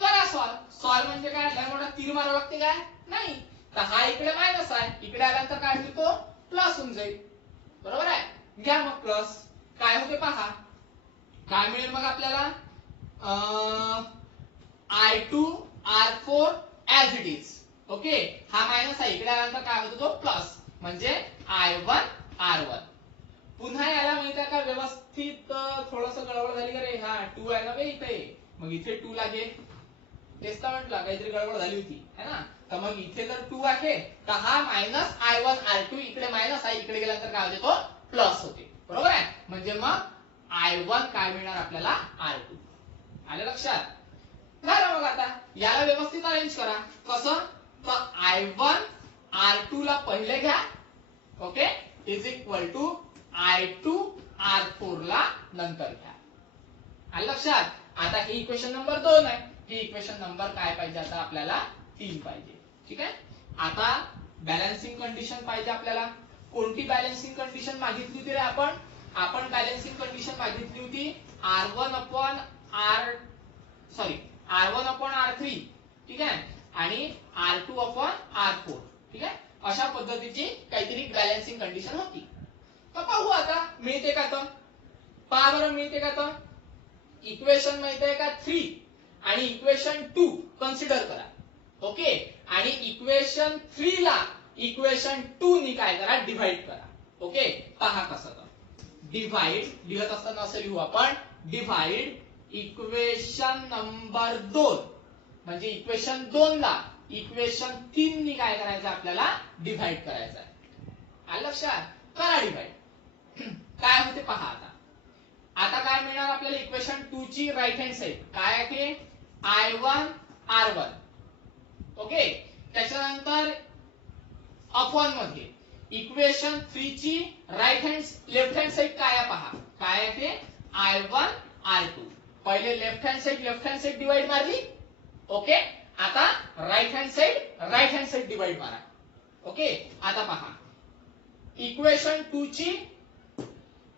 करा सॉल्व. सॉल्व म्हणजे काय, लय मोठा तीर मारावं लागते काय, नाही. तर हा इकडे मायनस आहे, इकडे आल्यानंतर काय होईल, तो प्लस होऊन जाईल. बरोबर आहे, घ्या मग प्लस, काय होते पहा, काय मिळेल मग आपल्याला, I2 R4 as it is. Okay, हा मायनस आहे, इकडे आल्यानंतर काय होतो, तो प्लस, म्हणजे I1 R1. पुन्हा याला माहित आहे का व्यवस्थित, थोडस गडबड झाली का रे, हा 2 आहे ना बे इथे, मग इथे 2 लागेल. टेस्टामेंटला काहीतरी गडबड झाली होती है ना, तर मग इथे जर 2 आहे तर हा मायनस I1 R2, इकडे मायनस आहे, इकडे गेल्यानंतर काय होते, तो प्लस होते. बरोबर आहे, म्हणजे मग I1 काय मिळणार आपल्याला, R2. आलं लक्षात. झालं. मग आता याला व्यवस्थित अरेंज करा. कसं, तर I1 R2 ला पहिले घ्या. Okay, is equal to I2 R4 ला नंतर घ्या. आलं लक्षात. आता ही इक्वेशन नंबर 2 आहे, ही इक्वेशन नंबर काय पाहिजे आता आपल्याला, 3 पाहिजे. ठीक आहे, आता बॅलन्सिंग कंडिशन पाहिजे आपल्याला. कोणती बॅलन्सिंग कंडिशन मागितली होती रे आपण बॅलन्सिंग कंडिशन मागितली होती R1 अपॉन R3. ठीक आहे, आणि R2/R4. ठीक आहे, अशा पद्धतीची काहीतरी बॅलन्सिंग कंडिशन होती. तर पाहू आता मिळते का. तर पहा बरं मिळते का. तर इक्वेशन माहिती का 3 आणि इक्वेशन 2 कन्सिडर करा. ओके, आणि इक्वेशन 3 ला इक्वेशन 2 नी काय करा, डिवाइड करा. ओके, पहा कसं. तर डिवाइड लिहत असताना असं लिहू आपण, डिवाइड इक्वेशन नंबर 2 म्हणजे इक्वेशन 2 ला इक्वेशन 3 नी काय करायचं, आपल्याला डिवाइड करायचं आहे. आलं लक्षात. करा डिवाइड. काय होते पहा. आता काय मिळणार आपल्याला, इक्वेशन 2 ची राईट हँड साइड काय आहे, I1 R1. ओके, त्याच्यानंतर अपॉन मध्ये इक्वेशन 3 ची लेफ्ट हँड साइड काय आहे पहा, काय आहे I1 R2. पहिले लेफ्ट हँड साइड डिवाइड मारली. ओके, आता राईट हँड साइड डिवाइड मारा. ओके, आता पहा इक्वेशन 2 ची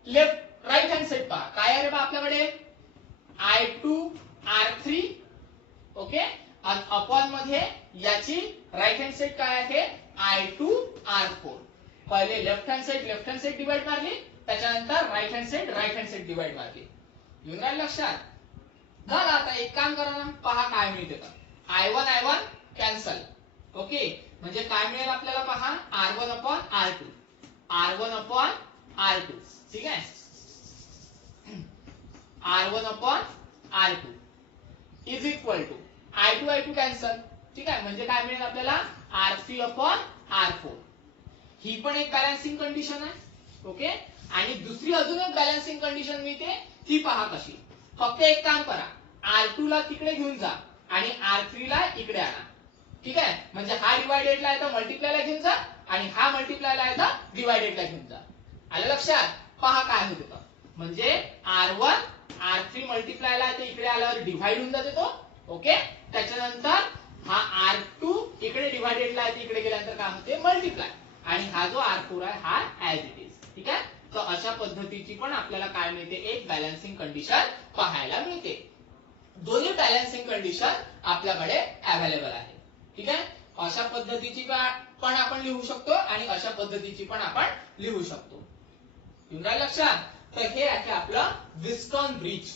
राईट हँड साइड पहा काय आहे बा आपल्याकडे, I2 R3. ओके, आणि अपॉन मध्ये याची राईट हँड साइड काय आहे, I2 R4. पहिले लेफ्ट हँड साइड डिवाइड मारली, त्याच्यानंतर राईट हँड साइड डिवाइड मारली. येऊन राहिलं लक्षात. झालं. आता एक काम करा ना, पहा काय मिळते. तर I1 कॅन्सल. ओके, म्हणजे काय मिळेल आपल्याला पहा, R1/R2. ठीक आहे, R1/R2 is equal to I2 cancel. ठीक आहे, म्हणजे काय मिळेल आपल्याला, R3/R4. ही पण एक बॅलन्सिंग कंडिशन आहे. ओके, आणि दुसरी अजून एक बॅलन्सिंग कंडिशन मिळते, ती पहा कशी. फक्त एक काम करा, R2 ला तिकडे घेऊन जा आणि R3 ला इकडे आणा. ठीक आहे, म्हणजे हा डिवायडेडला आहे तर मल्टिप्लायला घेऊन जा आणि हा मल्टिप्लायला आहे तर डिवायडेडला घेऊन जा. आलं लक्षात. पहा काय होते. म्हणजे R1 R3 मल्टिप्लायला आहे, इकडे आल्यावर डिवाइड होऊन जाते तो. ओके, त्याच्यानंतर हा R2 इकडे डिवायडेडला आहे, इकडे गेल्यानंतर काय होते, मल्टिप्लाय. आणि हा जो R4 आहे हा ऍज इट इज. ठीक आहे, तर अशा पद्धतीची पण आपल्याला काय मिळते, एक बॅलन्सिंग कंडिशन पाहायला मिळते. दोन्ही बॅलन्सिंग कंडिशन आपल्याकडे अवेलेबल आहे. ठीक आहे, अशा पद्धतीची पण आपण लिहू शकतो आणि अशा पद्धतीची पण आपण लिहू शकतो. येऊन राहिलं लक्षात. तर हे आहे आपलं व्हिस्टन ब्रिज.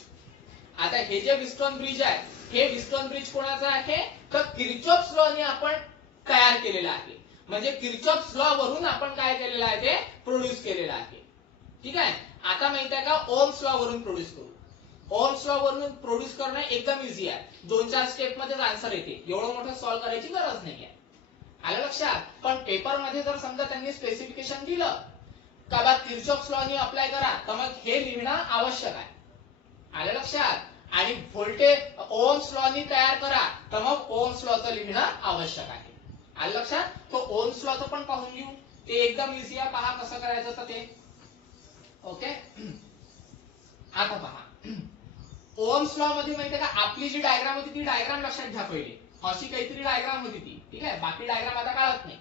आता हे जे व्हिस्टन ब्रिज आहे, हे व्हिस्टन ब्रिज कोणाचं आहे, तर किर्चॉफ्स लॉ ने आपण तयार केलेलं आहे. म्हणजे किर्चॉफ्स लॉ वरून आपण काय केलेलं आहे, ते प्रोड्यूस केलेलं आहे. ठीक आहे, आता माहित आहे का, ओम्स लॉ वरून प्रोड्यूस करू. ओम्स लॉ वरून प्रोड्यूस करणं एकदम इझी आहे. 2-4 स्टेप मध्येच आन्सर येते. एवढं मोठं सॉल्व्ह करायची गरज नाहीये. आलं लक्षात. पण पेपर मध्ये जर समजा त्यांनी स्पेसिफिकेशन दिलं का बा किर्चॉफ्स लॉ ने अप्लाय करा, तर मग हे लिहिणं आवश्यक आहे. आलं लक्षात. आणि व्होल्टेज ओम्स लॉ ने तयार करा, तर मग ओम्स लॉचं लिहिणं आवश्यक आहे. आलं लक्षात. तो ओम्स लॉचं पण पाहून घेऊ, ते एकदम इझी आहे. पहा कसं करायचं तर ते. ओके, आता पहा ओम्स लॉ मध्ये माहिती आहे का, आपली जी डायग्राम होती ती डायग्राम लक्षात घ्या पहिले. अशी काहीतरी डायग्राम होती ती. ठीक आहे, बाकी डायग्राम आता काढत नाही.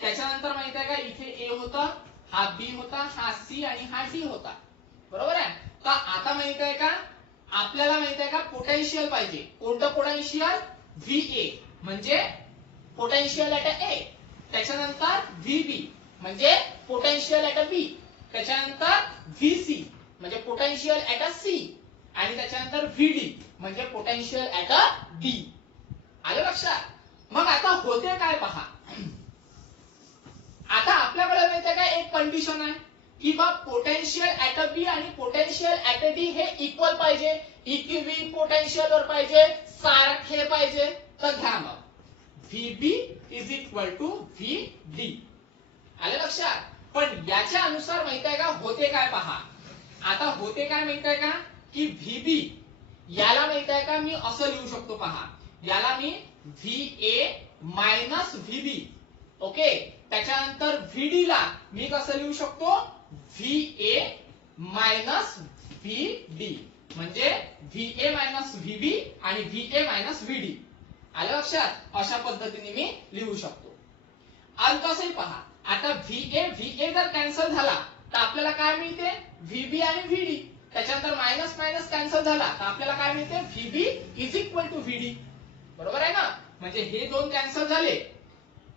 त्याच्यानंतर माहिती आहे का, इथे ए होता, हा बी होता, हा सी आणि हा डी होता. बरोबर आहे. तर आता माहिती आहे का, आपल्याला माहिती आहे का, पोटेन्शियल पाहिजे. कोणतं पोटेन्शियल, VA म्हणजे पोटेन्शियल ऍट ए. त्याच्यानंतर VB म्हणजे पोटेन्शियल ऍट बी. त्याच्यानंतर VC म्हणजे पोटेन्शियल ऍट सी. आणि त्याच्यानंतर VD म्हणजे पोटेन्शियल ऍट डी. आलं लक्षात. मग आता होते काय पहा. आता आपल्याकडे माहिती आहे का, एक कंडिशन आहे की बा पोटेन्शियल ऍट बी आणि पोटेन्शियल ऍट डी हे इक्वल पाहिजे, इक्वी पोटेन्शियल वर पाहिजे, सारखे पाहिजे. तर घ्या मग VB is equal to VD. आलं लक्षात. पण याच्या अनुसार माहिती आहे का, होते काय पहा. आता होते काय माहिती आहे का, की VB याला माहिती आहे का, मी असं लिहू शकतो पहा. याला मी VA मायनस VB. ओके, त्याच्यानंतर VD ला मी कसं लिहू शकतो, VA मायनस VD म्हणजे VA मायनस VB आणि VA मायनस VD. आलं लक्षात. अशा पद्धतीने मी लिहू शकतो. आणि कसंही पहा, आता VA जर कॅन्सल झाला तर आपल्याला काय मिळते, VB आणि VD. त्याच्यानंतर मायनस मायनस कॅन्सल झाला तर आपल्याला काय मिळते, VB is equal to VD. बरोबर आहे ना. म्हणजे हे दोन कॅन्सल झाले,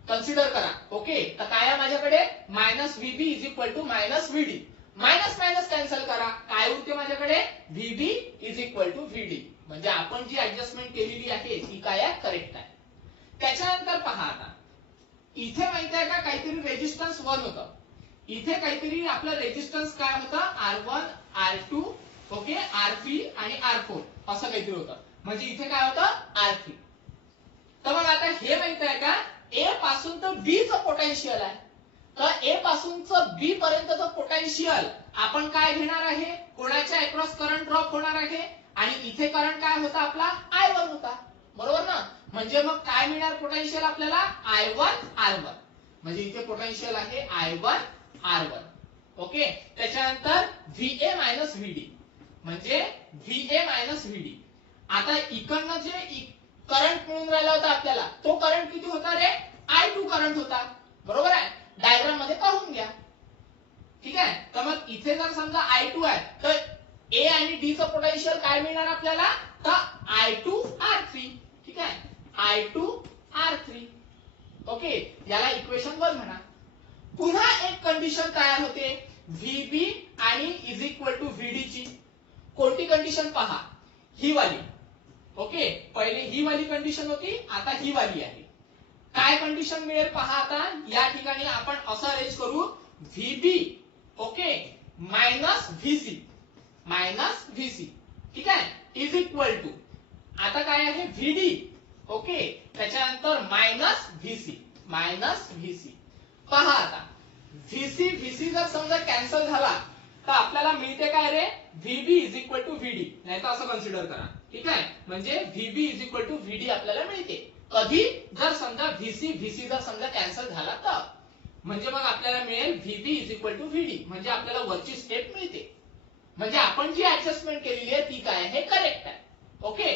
कन्सिडर करा. ओके, तर काय आहे माझ्याकडे minus VB is equal to minus VD. Minus minus cancel करा, काय उरते माझ्याकडे VB is equal to VD. म्हणजे आपण जी ऍडजस्टमेंट केलेली आहे ती काय आहे, करेक्ट आहे. त्याच्यानंतर पहा, आता इथे माहिती आहे का काहीतरी रेजिस्टन्स 1 होतं, इथे काहीतरी आपलं रेजिस्टन्स काय होतं R1 R2 ओके R3 आणि R4 असं काहीतरी होतं. म्हणजे इथे काय होतं R3. तर मग आता हे माहिती आहे का A पासून तर B चं पोटेन्शियल आहे, तर A पासूनचं B पर्यंतचं पोटेन्शियल आपण काय घेणार आहे, कोणाच्या अक्रॉस करंट ड्रॉप होणार आहे, आणि इथे करंट काय होता आपला I1 होता, बरोबर ना. म्हणजे मग काय मिळणार पोटेन्शियल आपल्याला I1 R1. म्हणजे इथे पोटेन्शियल आहे I1 R1. ओके, त्याच्यानंतर VA मायनस VD म्हणजे VA मायनस VD. आता इकडनं जे करंट मिळून राहिला होता आपल्याला, तो करंट किती होता रे, I2 करंट होता, बरोबर आहे. डायग्राम मध्ये पाहून घ्या, ठीक आहे. तर मग इथे जर समजा I2 आहे, तर A आणि D चं पोटेन्शियल काय मिळणार आपल्याला, तर I2 R3. ठीक आहे, I2 R3. ओके, याला इक्वेशन 1 म्हणा. पुन्हा एक कंडिशन तयार होते VB आणि इज इक्वल टू VD ची. कोणती कंडिशन पहा, ही वाली. ओके, पहिले ही वाली कंडिशन होती, आता ही वाली आहे. काय कंडिशन मिळेल पहा. आता या ठिकाणी आपण असं अरेंज करू VB ओके मायनस VC ठीक आहे इज इक्वल टू आता काय आहे VD ओके त्याच्यानंतर मायनस VC. पहा आता VC जर समजा कॅन्सल झाला तर आपल्याला मिळते काय रे VB is equal to VD. नाही तर असं कन्सिडर करा, ठीक आहे. म्हणजे VB is equal to VD आपल्याला मिळते कधी, जर समजा VC जर समजा कॅन्सल झाला तर. म्हणजे मग आपल्याला मिळेल VB is equal to VD. म्हणजे आपल्याला वरची स्टेप मिळते. म्हणजे आपण जी ऍडजस्टमेंट केलेली आहे ती काय आहे, करेक्ट आहे. ओके,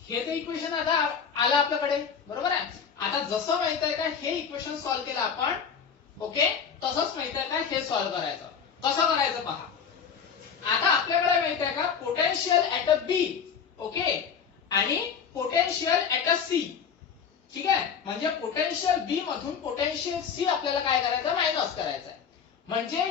हे ते इक्वेशन आता आलं आपल्याकडे, बरोबर आहे. आता जसं माहित आहे का हे इक्वेशन सॉल्व्ह केलं आपण, ओके तसंच माहित आहे का हे सॉल्व्ह करायचं. कसं करायचं पहा. आता आपल्याकडे माहित आहे का potential at a B okay आणि पोटेन्शियल ऍट अ सी. ठीक आहे, म्हणजे पोटेन्शियल बी मधून पोटेन्शियल सी आपल्याला काय करायचं, मायनस करायचं आहे. म्हणजे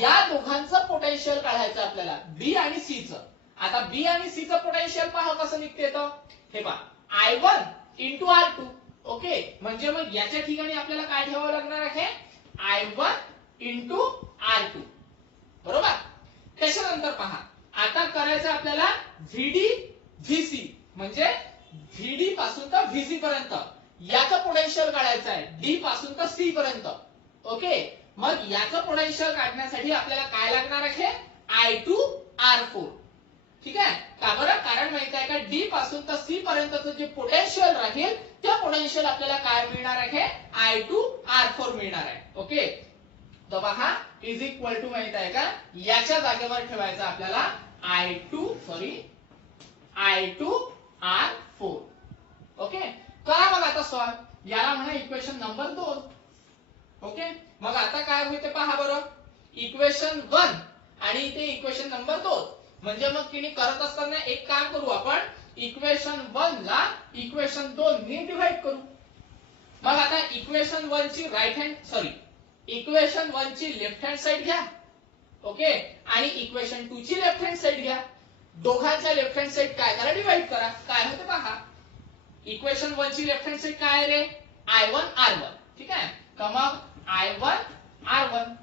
या दोघांचं पोटेन्शियल काढायचं आपल्याला बी आणि सी चं. आता बी आणि सी चं पोटेन्शियल पहा कसं निघते तर हे पहा I1 इंटू R2 ओके. म्हणजे मग याच्या ठिकाणी आपल्याला काय ठेवावं लागणार आहे I1 इंटू R2 बरोबर. त्याच्यानंतर पहा आता करायचं आपल्याला VD VC म्हणजे VD पासून तर VC पर्यंत याचं पोटेन्शियल काढायचं आहे D पासून तर C पर्यंत. ओके, मग याचं पोटेन्शियल काढण्यासाठी आपल्याला काय लागणार आहे I2 R4. ठीक आहे, का बरं, कारण माहित आहे का D पासून तर C पर्यंतचं जे पोटेन्शियल राहील त्या पोटेन्शियल आपल्याला काय मिळणार आहे I2 R4 मिळणार आहे. ओके, तर पहा इज इक्वल टू माहित आहे का याच्या जागेवर ठेवायचं आपल्याला I2 R4. ओके, करा मग आता सॉल्व. याला म्हणा इक्वेशन नंबर 2. ओके, मग आता काय होते पहा बरं इक्वेशन 1 आणि इथे इक्वेशन नंबर 2. म्हणजे मग तिने करत असताना एक काम करू आपण इक्वेशन 1 ला इक्वेशन 2 ने डिवाइड करू. मग आता इक्वेशन 1 ची राईट हँड इक्वेशन 1 ची लेफ्ट हँड साइड घ्या ओके आणि इक्वेशन 2 ची लेफ्ट हँड साइड घ्या. दोघांच्या लेफ्ट हँड साइड काय करा डिवाइड करा. काय होते पहा इक्वेशन 1 ची लेफ्ट हँड साइड काय आहे रे I1 R1. ठीक आहे, तर मग I1 R1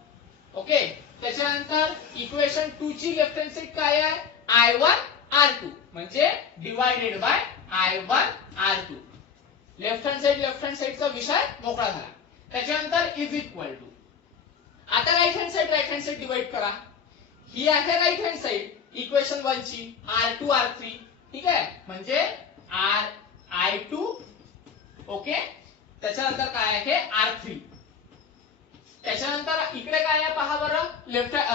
ओके. त्याच्यानंतर इक्वेशन 2 ची लेफ्ट हँड साइड काय आहे I1 R2 म्हणजे divided by I1 R2. Left hand साइडचा विषय मोकळा झाला. त्याच्यानंतर इज इक्वल टू आता राईट हँड साइड डिवाइड करा. ही आहे राईट हँड साइड इक्वेशन 1 ची R2 R3. ठीक आहे, म्हणजे I2 ओके त्याच्यानंतर काय आहे R3. त्याच्यानंतर इकडे काय आहे पहा बरं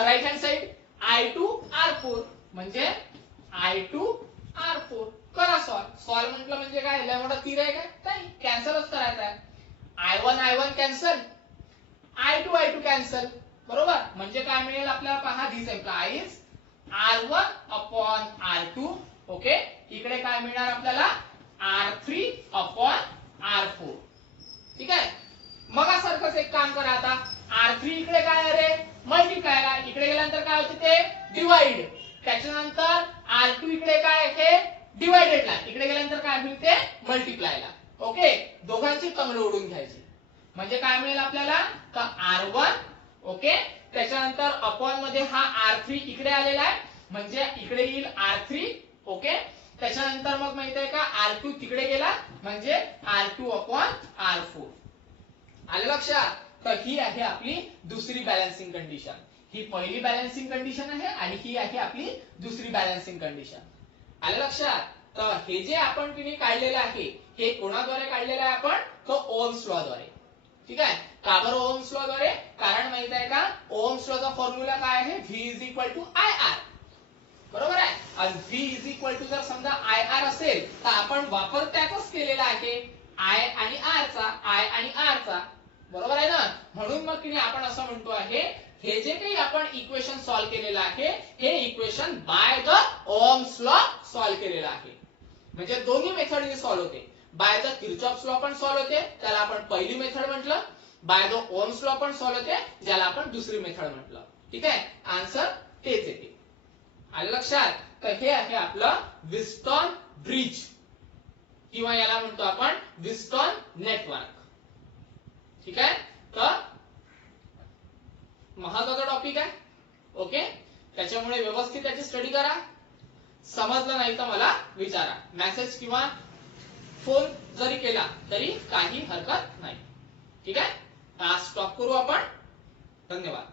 right hand side I2 R4 म्हणजे I2 R4. करा सॉल्व म्हटलं म्हणजे काय लय मोठा तीर आहे का, नाही कॅन्सलच करायचा आहे. I1 कॅन्सल I2 कॅन्सल बरोबर. म्हणजे काय मिळेल आपल्याला पहा this employees R1 upon R2 okay. इकडे काय मिळणार आपल्याला R3/R4. ठीक आहे. मग सारखंच एक काम करा आता. R3 इकडे काय आहे रे, मल्टिप्लायला, इकडे गेल्यानंतर काय होते ते डिवाइड. त्याच्यानंतर R2 इकडे काय आहे डिवाइडेडला, इकडे गेल्यानंतर काय होईल ते मल्टिप्लायला. ओके, दोघांची तंगड ओढून घ्यायची. म्हणजे काय मिळेल आपल्याला, तर R1. ओके, त्याच्यानंतर अपॉन मध्ये हा R3 इकडे आलेला आहे, म्हणजे इकडे येईल R3. ओके, त्याच्यानंतर मग माहिती आहे का R2 तिकडे गेला, म्हणजे R2/R4. आलं लक्षात. तर ही आहे आपली दुसरी बॅलन्सिंग कंडिशन. ही पहिली बॅलन्सिंग कंडिशन आहे आणि ही आहे आपली दुसरी बॅलन्सिंग कंडिशन. आलं लक्षात. तर हे जे आपण तिने काढलेलं आहे, हे कोणाद्वारे काढलेलं आहे आपण, तो ओहम्स लॉ द्वारे. ठीक आहे. का बरं ओहम्स लॉ द्वारे, कारण माहित आहे का ओहम्स लॉ चा फॉर्म्युला काय आहे, V = IR. बरोबर आहे. आणि V जर समजा IR असेल तर आपण वापर त्याचाच केलेला आहे, I आणि R चा. बरोबर आहे ना. म्हणून मग की आपण असं म्हणतो आहे, हे जे काही आपण इक्वेशन सॉल्व्ह केलेलं आहे, हे equation by the Ohm's law solve केलेलं आहे. म्हणजे दोन्ही मेथडने सॉल्व्ह होते. बाय द किर्चॉफ्स लॉ पण सॉल्व्ह होते, त्याला आपण पहिली मेथड म्हटलं. बाय द ओहम्स लॉ पण सॉल्व्ह होते, ज्याला आपण दुसरी मेथड म्हटलं. ठीक आहे. आन्सर तेच येते. आलं लक्षात. तर हे आहे आपलं व्हिस्टन ब्रिज, किंवा याला म्हणतो आपण व्हिस्टन नेटवर्क. ठीक आहे. तर महत्वाचा टॉपिक आहे. ओके, त्याच्यामुळे व्यवस्थित त्याची स्टडी करा. समजलं नाही तर मला विचारा, मेसेज किंवा फोन जरी केला तरी काही हरकत नाही. ठीक आहे. आज स्टॉप करू आपण. धन्यवाद.